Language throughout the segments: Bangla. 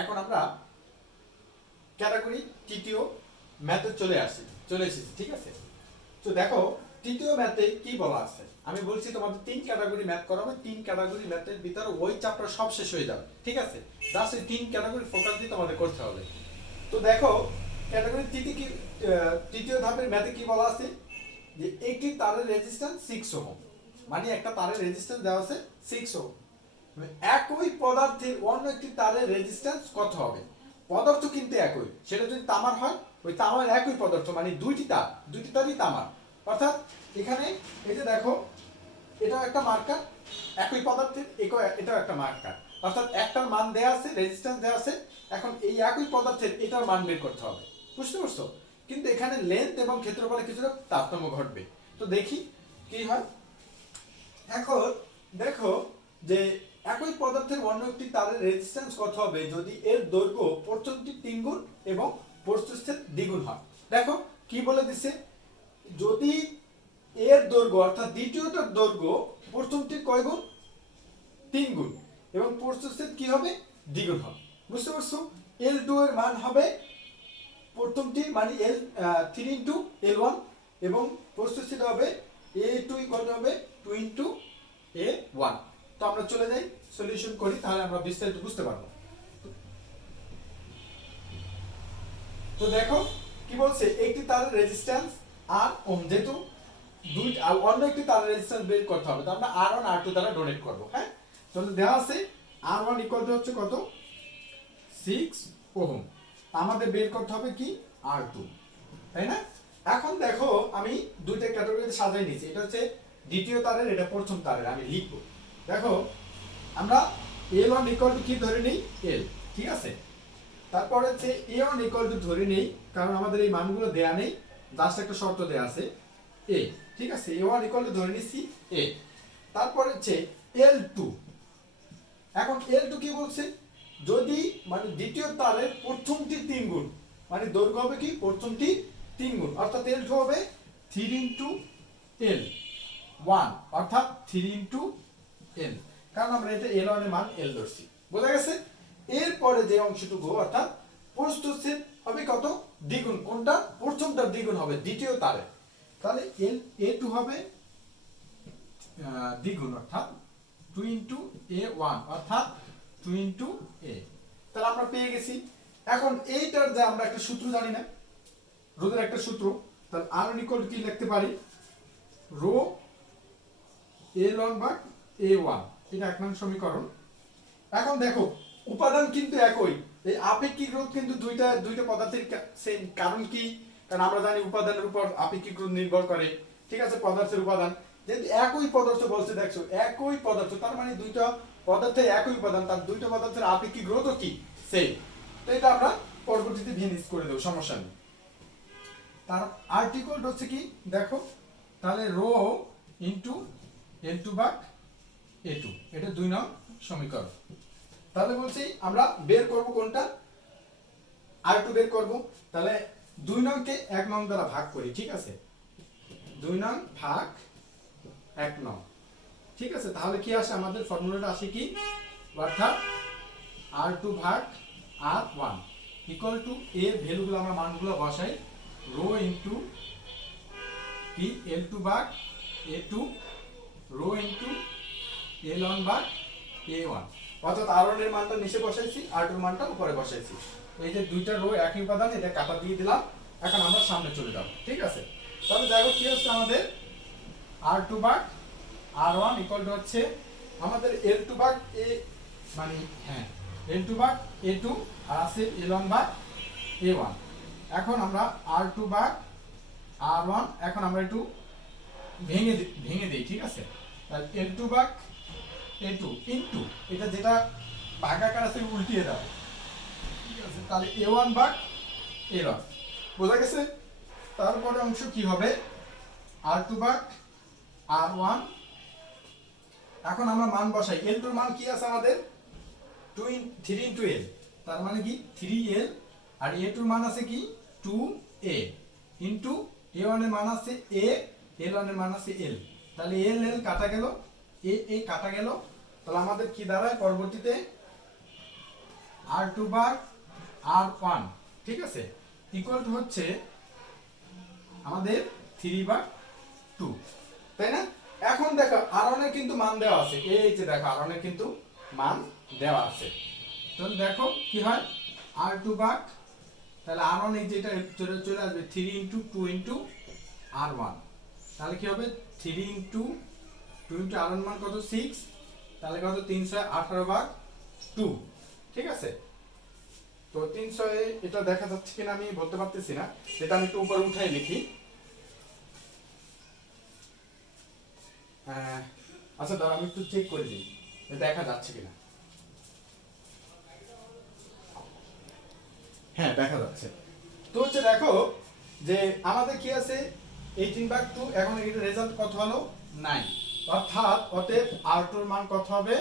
এখন আমরা ক্যাটাগরি তৃতীয় ম্যাথে চলে এসেছি, ঠিক আছে। তো দেখো তৃতীয় ম্যাথে কি বলা আছে, আমি বলছি তোমাদের 3 ক্যাটাগরি ম্যাথ করাবো, 3 ক্যাটাগরি ম্যাথের ভিতরে ওই চ্যাপ্টার সব শেষ হয়ে যাবে, ঠিক আছে। জাস্ট এই 3 ক্যাটাগরি ফোকাস দিয়ে তোমাদের করতে হবে। তো দেখো ক্যাটাগরি তৃতীয় ধাপের ম্যাথে কি বলা আছে যে একটি তারের রেজিস্ট্যান্স 6 ওহম, মানে একটা তারের রেজিস্ট্যান্স দেওয়া আছে 6 ওহম। একই পদার্থের অন্য একটি তারের রেজিস্ট্যান্স কত হবে? পদার্থ কিন্তু একই, সেটা যদি তামার হয় ওই তামার একই পদার্থ, মানে দুইটি তারই তামার। অর্থাৎ এখানে এই যে দেখো এটাও একটা মার্কার, একই পদার্থের এটাও একটা মার্কার। অর্থাৎ একটার মান দেয়া আছে, রেজিস্ট্যান্স দেয়া আছে, এখন এই একই পদার্থের এটার মান বের করতে হবে, বুঝতে পারছো? কিন্তু এখানে লেন্থ এবং ক্ষেত্রফলে কিছুটা তারতম্য ঘটবে। তো দেখি কি হয়। এখন দেখো যে একই পদার্থের অন্য একটি তারের রেজিস্ট্যান্স কত হবে যদি এর দৈর্ঘ্য প্রথমটি 3 গুণ এবং প্রস্থের দ্বিগুণ হয়। দেখো কি বলে দিছে, যদি এর দৈর্ঘ্য অর্থাৎ দ্বিতীয়টার দৈর্ঘ্য প্রথমটির কয় গুণ 3 গুণ এবং প্রস্থের কি হবে দ্বিগুণ হবে, বুঝতে পারছো? L2 এর মান হবে প্রথমটি মানে L3 ইন্টু L1 এবং প্রস্থের হবে A2 কত হবে 2 ইন্টু A1। তো আমরা চলে যাই সলিউশন করি, তাহলে আমরা বিস্তারিত বুঝতে পারবো। তো দেখো কি বলছে, একটি তারের রেজিস্ট্যান্স আর ওহম, যেহেতু অন্য একটি তারের রেজিস্ট্যান্স বের করতে হবে, তো আমরা R1 R2 দ্বারা ডোনেট করব। হ্যাঁ, তাহলে দেওয়া আছে R1 ইকুয়াল টু হচ্ছে কত 6 ওহম, আমাদের বের করতে হবে কি R2, তাই না? এখন দেখো আমি দুইটা ক্যাটাগরিতে সাজাই নিয়েছি, এটা হচ্ছে দ্বিতীয় তারের, এটা প্রথম তারের, আমি লিখবো। দেখো আমরা L1 ইকুয়াল টু কি ধরে নিই L, ঠিক আছে। তারপর হচ্ছে A1 ইকুয়াল টু ধরে নেই, কারণ আমাদের এই মানগুলো দেয়া নেই, জাস্ট একটা শর্ত দেয়া আছে A, ঠিক আছে। A1 ইকুয়াল টু ধরে নিছি A। তারপর হচ্ছে L2, এখন L2 কি বলছে, যদি মানে দ্বিতীয় তারের প্রথমটি 3 গুণ, মানে দৈর্ঘ্য হবে কি প্রথমটি 3 গুণ, অর্থাৎ L2 হবে 3 ইন্টু L1, অর্থাৎ 3 ইন্টু L, কারণ আমরা এটা L1 এর মান L ধরছি, বোঝা গেছে? এরপরে যে অংশটুকু অর্থাৎ প্রস্থচ্ছেদ হবে কত দ্বিগুণ, কোনটা প্রথমটার দ্বিগুণ হবে দ্বিতীয় তারে, তাহলে A2 হবে দ্বিগুণ অর্থাৎ 2 ইন্টু A1 অর্থাৎ 2 ইন্টু A। তাহলে আমরা পেয়ে গেছি। এখন এইটার যে আমরা একটা সূত্র জানি না, রোধের একটা সূত্র, তাহলে R1 ইকুয়াল কি লিখতে পারি, রো L1 ভাগ A1, এটা 1 নং সমীকরণ। এখন দেখো উপাদান কিন্তু একই, এই আপেক্ষিক রোধ কিন্তু দুইটা পদার্থের সেম, কারণ কি, কারণ আমরা জানি উপাদানের উপর আপেক্ষিক রোধ নির্ভর করে, ঠিক আছে, পদার্থের উপাদান যেহেতু একই পদার্থ বলছে, দেখছো একই পদার্থ, তার মানে দুইটা পদার্থের একই উপাদান, তার দুইটা পদার্থের আপেক্ষিক রোধও কি সেম। তো এটা আমরা পরবর্তীতে ভিনিস করে দেব, সমস্যা নেই। তার আর্টিকেল হচ্ছে কি দেখো, তাহলে রো ইন্টু L2 ভাগ A2, এটা 2 নং সমীকরণ। তাহলে বলছি আমরা বের করব কোনটা, R2 বের করব। তাহলে 2 নংকে 1 নং দ্বারা ভাগ করি, ঠিক আছে, 2 নং ভাগ 1 নং, ঠিক আছে। তাহলে কি আসে, আমাদের ফর্মুলাটা আসে কি, অর্থাৎ R2 ভাগ R1 ইকুয়াল টু এর ভ্যালুগুলো আমরা মানগুলো বসাই, রো ইনটু কি L2 ভাগ A2, রো ইনটু L1 ভাগ A1, অর্থাৎ R1 এর মানটা নিচে বসাইছি, R2 এর মানটা উপরে বসাইছি। এই যে দুইটা রো একই উপাদান, এটা কাটা দিয়ে দিলাম। এখন আমরা সামনে চলে যাব, ঠিক আছে। তাহলে দেখো কি হচ্ছে, আমাদের R2 ভাগ R1 ইকুয়াল টু হচ্ছে আমাদের L2 ভাগ A, মানে হ্যাঁ L2 ভাগ A2 আর আছে L1 ভাগ A1। এখন আমরা R2 ভাগ R1 এখন আমরা একটু ভেঙে দিই, ঠিক আছে। তাহলে L2 ভাগ A2 ইনটু এটা যেটা ভাগাকার আছে উল্টিয়ে দাও, ঠিক আছে। তাহলে A1 ভাগ A1, বোঝা গেছে? তারপরে অংশ কি হবে, R2 ভাগ R1। এখন আমরা মান বসাই, L2 এর মান কি আছে আমাদের 3 ইনটু L, তার মানে কি 3L, আর A2 এর মান আছে কি 2A ইনটু A1 এর মান আছে A, L1 এর মান আছে L, তাহলে L কাটা গেল, A কাটা গেল, তাহলে আমাদের কি দাঁড়ায় পরবর্তীতে R2 ভাগ R1, ঠিক আছে, ইকুয়াল টু হচ্ছে আমাদের 3/2, তাই না? এখন দেখো R1 এর কিন্তু মান দেওয়া আছে, এই যে দেখো R1 এর কিন্তু মান দেওয়া আছে। তাহলে দেখো কি হয়, R2 ভাগ, তাহলে R1 এই যেটা চলে আসবে 3 ইন্টু 2 ইন্টু R1, তাহলে কি হবে 3 ইন্টু 2 ইন্টু R1 মান কত 6, তাহলে কত 318/2, ঠিক আছে। তো 300 এটা দেখা যাচ্ছে কিনা আমি বলতে পারতেছি না, এটা আমি একটু উপরে উঠাই লিখি। আচ্ছা দাঁড়া আমি একটু চেক করে দিই দেখা যাচ্ছে কিনা। হ্যাঁ দেখা যাচ্ছে। তো হচ্ছে দেখো যে আমাদের কি আছে 18/2, এখন এর রেজাল্ট কত হলো 9, অর্থাৎ অতএব R2 এর মান কত হবে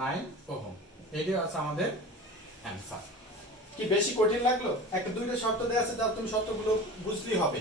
9 ওহম। এটাই আছে আমাদের অ্যানসার। কি বেশি কঠিন লাগলো? একটা দুইটা শর্ত দেয়া আছে, যা তুমি শর্তগুলো বুঝলেই হবে।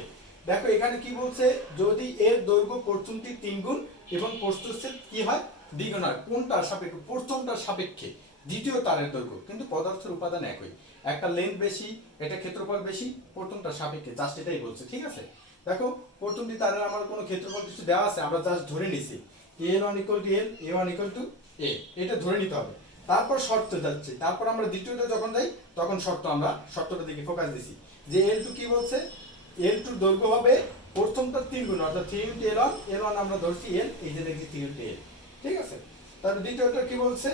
দেখো এখানে কি বলছে, যদি এর দৈর্ঘ্য প্রস্থটির 3 গুণ এবং প্রস্থচ্ছেদ কি হয় দ্বিগুণ হয়, কোনটার সাপেক্ষে? প্রথমটার সাপেক্ষে। দ্বিতীয় তারের দৈর্ঘ্য কিন্তু পদার্থের উপাদান একই, একটা লেন্থ বেশি, এটা ক্ষেত্রফল বেশি, প্রথমটার সাপেক্ষে, জাস্ট এটাই বলছে, ঠিক আছে। দেখো প্রথমটি তারের আমার কোনো ক্ষেত্রফল কিছু দেওয়া আছে, আমরা জাস্ট ধরে নিছি a1 = l, a1 = a, এটা ধরে নিতে হবে। তারপর শর্ত যাচ্ছে, তারপর আমরা দ্বিতীয়টা যখন যাই তখন আমরা শর্তটা দিকে ফোকাস দিছি যে L2 কি বলছে, L2 এর দৈর্ঘ্য হবে প্রথমটা 3 গুণ, অর্থাৎ 3 × L1, L1 আমরা ধরছি L, এই যে দেখছি 3 × L, ঠিক আছে। তাহলে দ্বিতীয়টা কি বলছে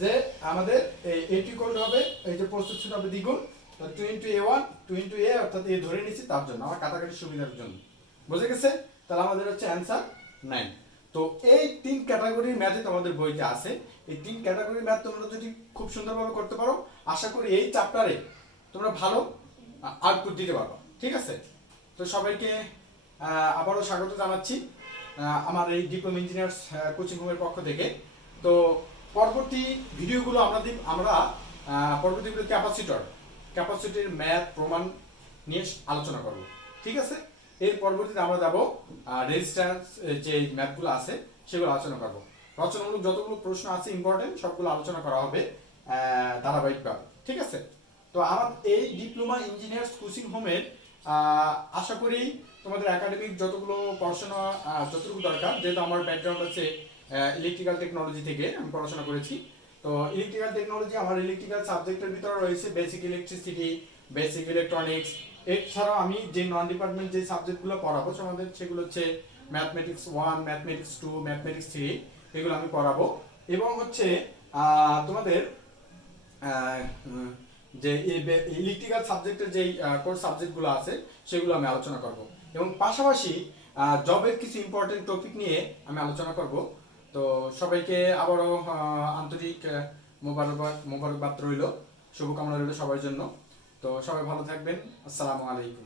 যে আমাদের A2 হবে, এই যে প্রস্থচ্ছেদ হবে দ্বিগুণ, তাহলে 2 × A1, 2 × A, অর্থাৎ A ধরে নিছি তার জন্য, আমার কাটাকাটির সুবিধার জন্য, বুঝে গেছে। তাহলে আমাদের হচ্ছে অ্যানসার 9। তো এই 3 ক্যাটাগরির ম্যাথে তোমাদের বইতে আছে, এই 3 ক্যাটাগরির ম্যাথ তোমরা যদি খুব সুন্দরভাবে করতে পারো, আশা করি এই চ্যাপ্টারে তোমরা ভালো আউটপুট দিতে পারবে, ঠিক আছে। তো সবাইকে আবারও স্বাগত জানাচ্ছি আমার এই ডিপ্লোমা ইঞ্জিনিয়ার্স কোচিং রুমের পক্ষ থেকে। তো পরবর্তী ভিডিওগুলো আমরা পরবর্তীগুলো ক্যাপাসিটির ম্যাথ প্রমাণ নিয়ে আলোচনা করব, ঠিক আছে। এর পরবর্তীতে আমরা যাব রেজিস্ট্যান্স যে ম্যাথগুলো আছে সেগুলো আলোচনা করব। রচনামূলক যতগুলো প্রশ্ন আছে ইম্পর্টেন্ট সবগুলো আলোচনা করা হবে ধারাবাহিকভাবে, ঠিক আছে। তো আমার এই ডিপ্লোমা ইঞ্জিনিয়ার্স কোচিং হোমের আশা করি তোমাদের একাডেমিক যতগুলো পড়াশোনা যতটুকু দরকার, যেহেতু আমার ব্যাকগ্রাউন্ড আছে ইলেকট্রিক্যাল টেকনোলজি থেকে আমি পড়াশোনা করেছি। তো ইলেকট্রিক্যাল টেকনোলজি আমার ইলেকট্রিক্যাল সাবজেক্টের ভিতরে রয়েছে বেসিক ইলেকট্রিসিটি, বেসিক ইলেকট্রনিক্স। এছাড়াও আমি যে নন ডিপার্টমেন্ট যে সাবজেক্টগুলো পড়াবো আমাদের সেগুলো হচ্ছে ম্যাথমেটিক্স 1, ম্যাথমেটিক্স 2, ম্যাথমেটিক্স 3, এগুলো আমি পড়াবো। এবং হচ্ছে তোমাদের যে ইলেকট্রিক্যাল সাবজেক্টের যে কোর্স সাবজেক্টগুলো আছে সেগুলো আমি আলোচনা করব, এবং পাশাপাশি জবের কিছু ইম্পর্টেন্ট টপিক নিয়ে আমি আলোচনা করব। তো সবাইকে আবারও আন্তরিক মোবারকবাদ রইল, শুভকামনা রইল সবার জন্য। তো সবাই ভালো থাকবেন, আসসালামু আলাইকুম।